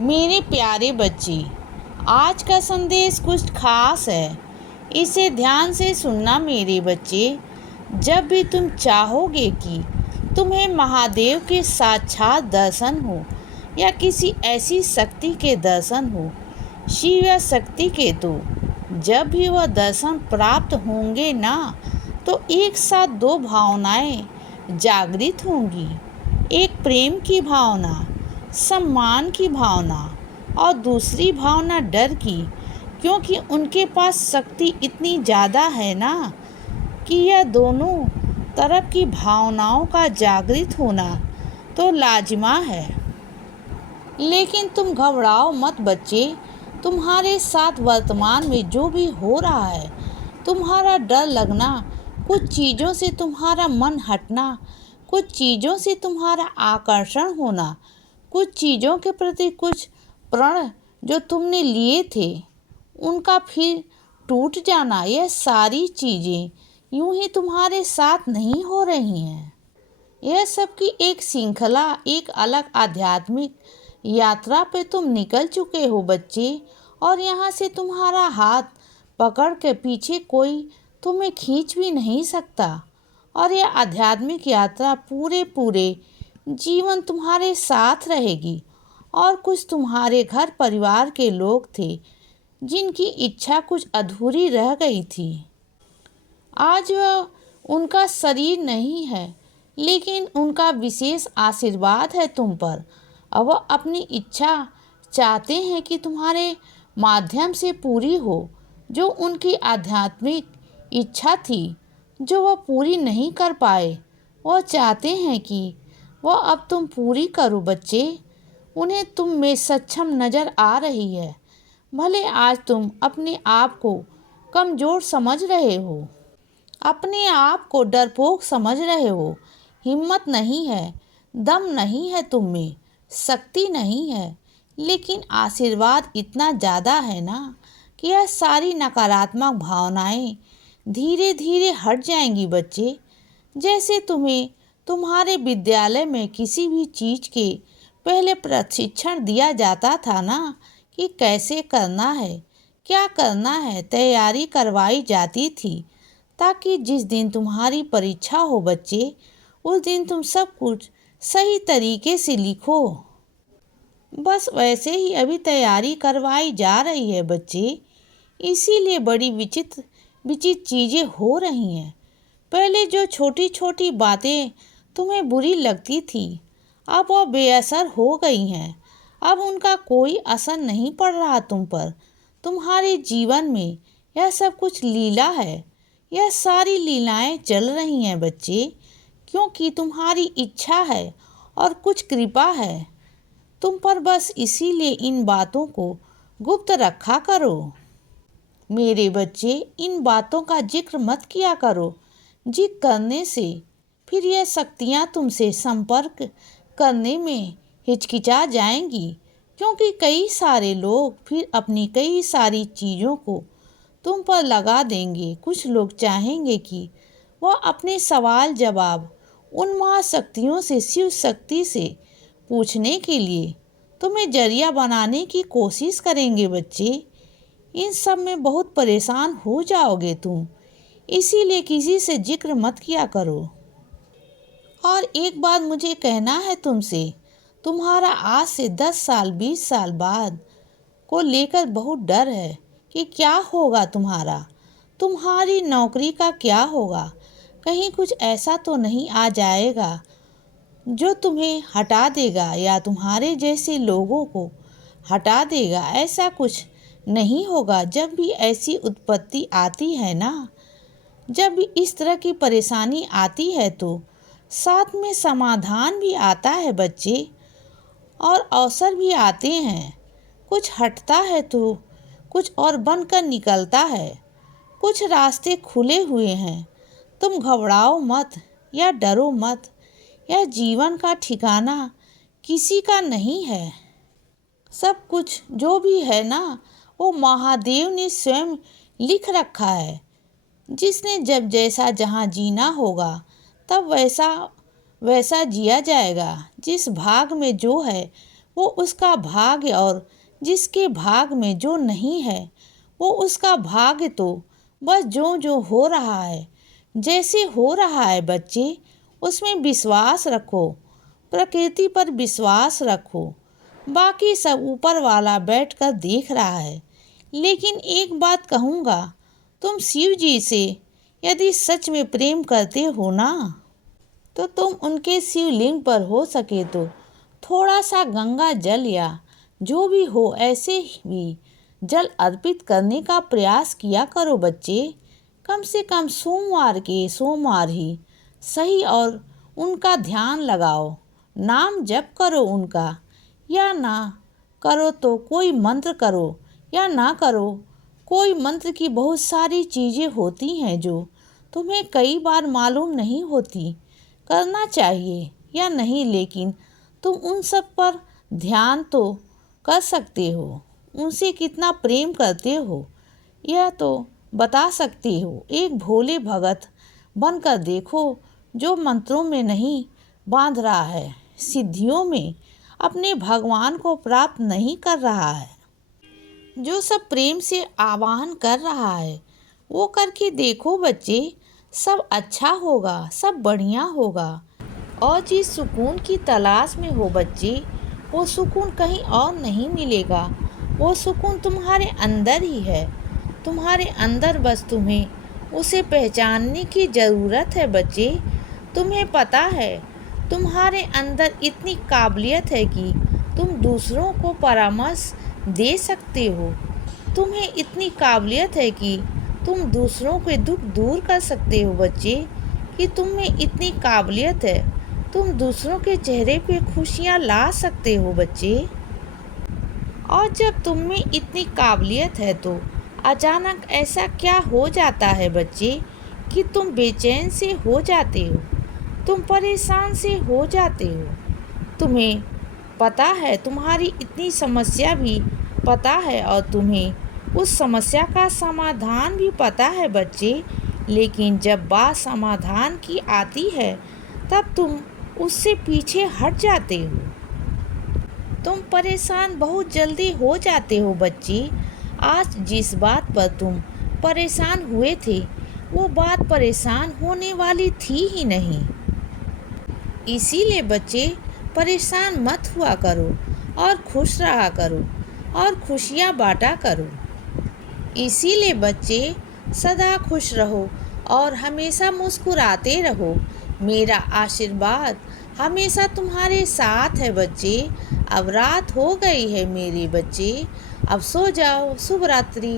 मेरे प्यारे बच्चे, आज का संदेश कुछ खास है। इसे ध्यान से सुनना मेरे बच्चे। जब भी तुम चाहोगे कि तुम्हें महादेव के साक्षात दर्शन हो या किसी ऐसी शक्ति के दर्शन हो, शिव या शक्ति के, तो जब भी वह दर्शन प्राप्त होंगे ना, तो एक साथ दो भावनाएं जागृत होंगी। एक प्रेम की भावना, सम्मान की भावना, और दूसरी भावना डर की, क्योंकि उनके पास शक्ति इतनी ज़्यादा है ना कि यह दोनों तरफ की भावनाओं का जागृत होना तो लाजिमा है। लेकिन तुम घबराओ मत बच्चे। तुम्हारे साथ वर्तमान में जो भी हो रहा है, तुम्हारा डर लगना, कुछ चीज़ों से तुम्हारा मन हटना, कुछ चीज़ों से तुम्हारा आकर्षण होना, कुछ चीज़ों के प्रति कुछ प्रण जो तुमने लिए थे उनका फिर टूट जाना, यह सारी चीज़ें यूं ही तुम्हारे साथ नहीं हो रही हैं। यह सब की एक श्रृंखला, एक अलग आध्यात्मिक यात्रा पे तुम निकल चुके हो बच्चे। और यहाँ से तुम्हारा हाथ पकड़ के पीछे कोई तुम्हें खींच भी नहीं सकता। और यह आध्यात्मिक यात्रा पूरे पूरे जीवन तुम्हारे साथ रहेगी। और कुछ तुम्हारे घर परिवार के लोग थे जिनकी इच्छा कुछ अधूरी रह गई थी। आज वह उनका शरीर नहीं है, लेकिन उनका विशेष आशीर्वाद है तुम पर। अब वह अपनी इच्छा चाहते हैं कि तुम्हारे माध्यम से पूरी हो, जो उनकी आध्यात्मिक इच्छा थी, जो वह पूरी नहीं कर पाए। वह चाहते हैं कि वह अब तुम पूरी करो बच्चे। उन्हें तुम में सक्षम नज़र आ रही है। भले आज तुम अपने आप को कमज़ोर समझ रहे हो, अपने आप को डरपोक समझ रहे हो, हिम्मत नहीं है, दम नहीं है तुम में, शक्ति नहीं है, लेकिन आशीर्वाद इतना ज़्यादा है ना कि यह सारी नकारात्मक भावनाएं धीरे धीरे हट जाएंगी बच्चे। जैसे तुम्हें तुम्हारे विद्यालय में किसी भी चीज़ के पहले प्रशिक्षण दिया जाता था ना कि कैसे करना है, क्या करना है, तैयारी करवाई जाती थी, ताकि जिस दिन तुम्हारी परीक्षा हो बच्चे, उस दिन तुम सब कुछ सही तरीके से लिखो। बस वैसे ही अभी तैयारी करवाई जा रही है बच्चे। इसीलिए बड़ी विचित्र विचित्र चीज़ें हो रही हैं। पहले जो छोटी छोटी बातें तुम्हें बुरी लगती थी, अब वह बेअसर हो गई हैं। अब उनका कोई असर नहीं पड़ रहा तुम पर। तुम्हारे जीवन में यह सब कुछ लीला है। यह सारी लीलाएं चल रही हैं बच्चे, क्योंकि तुम्हारी इच्छा है और कुछ कृपा है तुम पर। बस इसीलिए इन बातों को गुप्त रखा करो मेरे बच्चे। इन बातों का जिक्र मत किया करो। जिक्र करने से फिर यह शक्तियाँ तुमसे संपर्क करने में हिचकिचा जाएंगी, क्योंकि कई सारे लोग फिर अपनी कई सारी चीज़ों को तुम पर लगा देंगे। कुछ लोग चाहेंगे कि वह अपने सवाल जवाब उन महाशक्तियों से, शिव शक्ति से पूछने के लिए तुम्हें जरिया बनाने की कोशिश करेंगे बच्चे। इन सब में बहुत परेशान हो जाओगे तुम। इसीलिए किसी से जिक्र मत किया करो। और एक बात मुझे कहना है तुमसे, तुम्हारा आज से 10 साल 20 साल बाद को लेकर बहुत डर है कि क्या होगा तुम्हारा, तुम्हारी नौकरी का क्या होगा। कहीं कुछ ऐसा तो नहीं आ जाएगा जो तुम्हें हटा देगा या तुम्हारे जैसे लोगों को हटा देगा। ऐसा कुछ नहीं होगा। जब भी ऐसी उत्पत्ति आती है ना, जब भी इस तरह की परेशानी आती है, तो साथ में समाधान भी आता है बच्चे, और अवसर भी आते हैं। कुछ हटता है तो कुछ और बनकर निकलता है। कुछ रास्ते खुले हुए हैं। तुम घबराओ मत या डरो मत। यह जीवन का ठिकाना किसी का नहीं है। सब कुछ जो भी है ना, वो महादेव ने स्वयं लिख रखा है। जिसने जब जैसा जहाँ जीना होगा, तब वैसा वैसा जिया जाएगा। जिस भाग में जो है वो उसका भाग्य, और जिसके भाग में जो नहीं है वो उसका भाग्य। तो बस जो जो हो रहा है, जैसे हो रहा है बच्चे, उसमें विश्वास रखो, प्रकृति पर विश्वास रखो। बाकी सब ऊपर वाला बैठकर देख रहा है। लेकिन एक बात कहूँगा, तुम शिव जी से यदि सच में प्रेम करते हो ना, तो तुम उनके शिवलिंग पर हो सके तो थोड़ा सा गंगा जल या जो भी हो ऐसे भी जल अर्पित करने का प्रयास किया करो बच्चे। कम से कम सोमवार के सोमवार ही सही, और उनका ध्यान लगाओ, नाम जप करो उनका, या ना करो तो कोई मंत्र करो, या ना करो कोई मंत्र की बहुत सारी चीज़ें होती हैं जो तुम्हें कई बार मालूम नहीं होती, करना चाहिए या नहीं, लेकिन तुम उन सब पर ध्यान तो कर सकते हो। उनसे कितना प्रेम करते हो यह तो बता सकते हो। एक भोले भगत बनकर देखो जो मंत्रों में नहीं बांध रहा है, सिद्धियों में अपने भगवान को प्राप्त नहीं कर रहा है, जो सब प्रेम से आवाहन कर रहा है वो करके देखो बच्चे। सब अच्छा होगा, सब बढ़िया होगा। और जिस सुकून की तलाश में हो बच्चे, वो सुकून कहीं और नहीं मिलेगा। वो सुकून तुम्हारे अंदर ही है, तुम्हारे अंदर। बस तुम्हें उसे पहचानने की ज़रूरत है बच्चे। तुम्हें पता है तुम्हारे अंदर इतनी काबिलियत है कि तुम दूसरों को परामर्श दे सकते हो। तुम्हें इतनी काबिलियत है कि तुम दूसरों के दुख दूर कर सकते हो बच्चे। कि तुम में इतनी काबिलियत है, तुम दूसरों के चेहरे पे खुशियाँ ला सकते हो बच्चे। और जब तुम में इतनी काबिलियत है तो अचानक ऐसा क्या हो जाता है बच्चे कि तुम बेचैन से हो जाते हो, तुम परेशान से हो जाते हो। तुम्हें पता है, तुम्हारी इतनी समस्या भी पता है, और तुम्हें उस समस्या का समाधान भी पता है बच्चे। लेकिन जब बात समाधान की आती है तब तुम उससे पीछे हट जाते हो। तुम परेशान बहुत जल्दी हो जाते हो बच्चे। आज जिस बात पर तुम परेशान हुए थे वो बात परेशान होने वाली थी ही नहीं। इसीलिए बच्चे परेशान मत हुआ करो और खुश रहा करो और खुशियाँ बांटा करो। इसीलिए बच्चे सदा खुश रहो और हमेशा मुस्कुराते रहो। मेरा आशीर्वाद हमेशा तुम्हारे साथ है बच्चे। अब रात हो गई है मेरे बच्चे, अब सो जाओ। शुभ रात्रि।